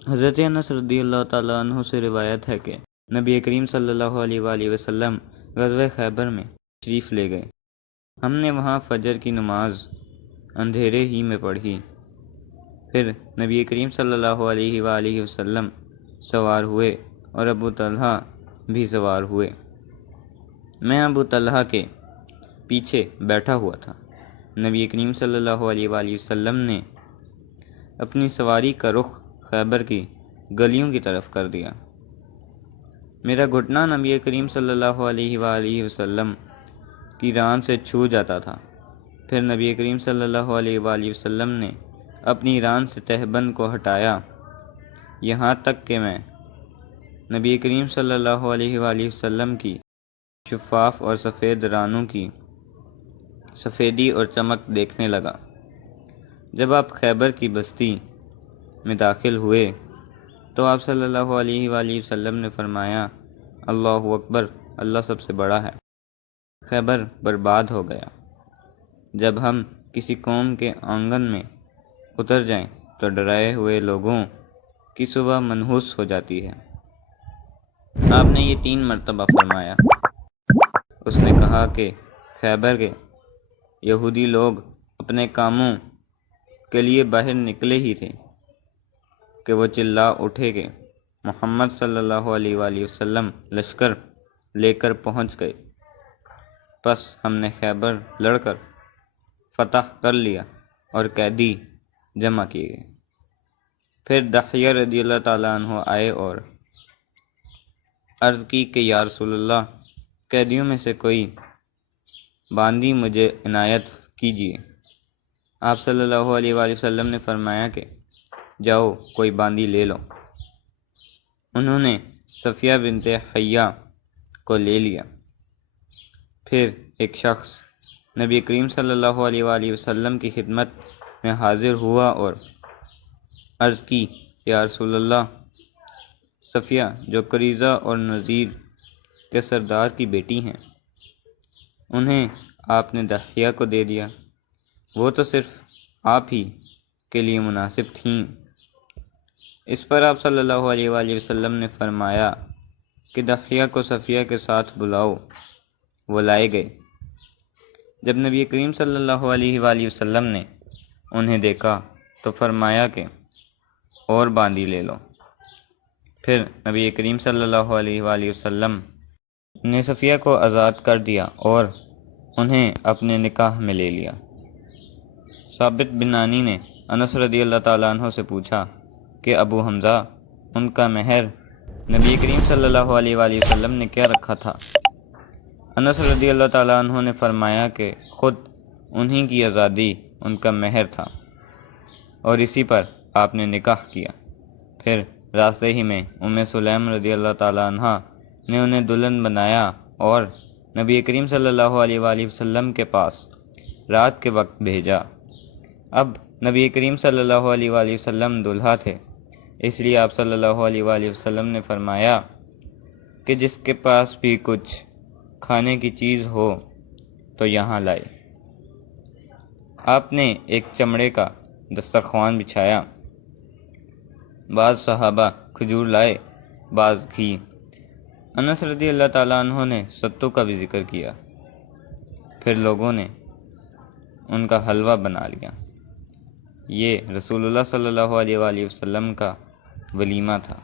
حضرت انس رضی اللہ تعالیٰ عنہ سے روایت ہے کہ نبی کریم صلی اللہ علیہ وآلہ وسلم غزوہ خیبر میں تشریف لے گئے۔ ہم نے وہاں فجر کی نماز اندھیرے ہی میں پڑھی۔ پھر نبی کریم صلی اللہ علیہ وآلہ وسلم سوار ہوئے اور ابو طلحہ بھی سوار ہوئے۔ میں ابو طلحہ کے پیچھے بیٹھا ہوا تھا۔ نبی کریم صلی اللہ علیہ وآلہ وسلم نے اپنی سواری کا رخ خیبر کی گلیوں کی طرف کر دیا۔ میرا گھٹنا نبی کریم صلی اللہ علیہ وآلہ وسلم کی ران سے چھو جاتا تھا۔ پھر نبی کریم صلی اللہ علیہ وآلہ وسلم نے اپنی ران سے تہبند کو ہٹایا، یہاں تک کہ میں نبی کریم صلی اللہ علیہ وآلہ وسلم کی شفاف اور سفید رانوں کی سفیدی اور چمک دیکھنے لگا۔ جب آپ خیبر کی بستی میں داخل ہوئے تو آپ صلی اللہ علیہ وآلہ وسلم نے فرمایا، اللہ اکبر، اللہ سب سے بڑا ہے۔ خیبر برباد ہو گیا۔ جب ہم کسی قوم کے آنگن میں اتر جائیں تو ڈرائے ہوئے لوگوں کی صبح منحوس ہو جاتی ہے۔ آپ نے یہ 3 مرتبہ فرمایا۔ اس نے کہا کہ خیبر کے یہودی لوگ اپنے کاموں کے لیے باہر نکلے ہی تھے کہ وہ چلا اٹھے کہ محمد صلی اللہ علیہ وآلہ وسلم لشکر لے کر پہنچ گئے۔ پس ہم نے خیبر لڑ کر فتح کر لیا اور قیدی جمع کیے گئے۔ پھر دحیہ رضی اللہ تعالیٰ عنہ آئے اور عرض کی کہ یا رسول اللہ، قیدیوں میں سے کوئی باندی مجھے عنایت کیجیے۔ آپ صلی اللہ علیہ وآلہ وسلم نے فرمایا کہ جاؤ، کوئی باندی لے لو۔ انہوں نے صفیہ بنت حیہ کو لے لیا۔ پھر ایک شخص نبی کریم صلی اللہ علیہ وآلہ وسلم کی خدمت میں حاضر ہوا اور عرض کی، یا رسول اللہ، صفیہ جو قریظہ اور نذیر کے سردار کی بیٹی ہیں، انہیں آپ نے دحیہ کو دے دیا۔ وہ تو صرف آپ ہی کے لیے مناسب تھیں۔ اس پر آپ صلی اللہ علیہ وآلہ وسلم نے فرمایا کہ دحیہ کو صفیہ کے ساتھ بلاؤ۔ وہ لائے گئے۔ جب نبی کریم صلی اللہ علیہ وآلہ وسلم نے انہیں دیکھا تو فرمایا کہ اور باندی لے لو۔ پھر نبی کریم صلی اللہ علیہ وآلہ وسلم نے صفیہ کو آزاد کر دیا اور انہیں اپنے نکاح میں لے لیا۔ ثابت بن انی نے انس رضی اللہ تعالیٰ عنہ سے پوچھا کہ ابو حمزہ، ان کا مہر نبی کریم صلی اللہ علیہ وآلہ وسلم نے کیا رکھا تھا؟ انس رضی اللہ تعالیٰ عنہ نے فرمایا کہ خود انہی کی آزادی ان کا مہر تھا اور اسی پر آپ نے نکاح کیا۔ پھر راستے ہی میں ام سلیم رضی اللہ تعالیٰ عنہ نے انہیں دلہن بنایا اور نبی کریم صلی اللہ علیہ وآلہ وسلم کے پاس رات کے وقت بھیجا۔ اب نبی کریم صلی اللہ علیہ وآلہ وسلم دلہا تھے، اس لیے آپ صلی اللہ علیہ وآلہ وسلم نے فرمایا کہ جس کے پاس بھی کچھ کھانے کی چیز ہو تو یہاں لائے۔ آپ نے ایک چمڑے کا دسترخوان بچھایا۔ بعض صحابہ کھجور لائے، بعض گھی۔ انس رضی اللہ تعالیٰ عنہ نے ستو کا بھی ذکر کیا۔ پھر لوگوں نے ان کا حلوہ بنا لیا۔ یہ رسول اللہ صلی اللہ علیہ وآلہ وسلم کا ولیمہ تھا۔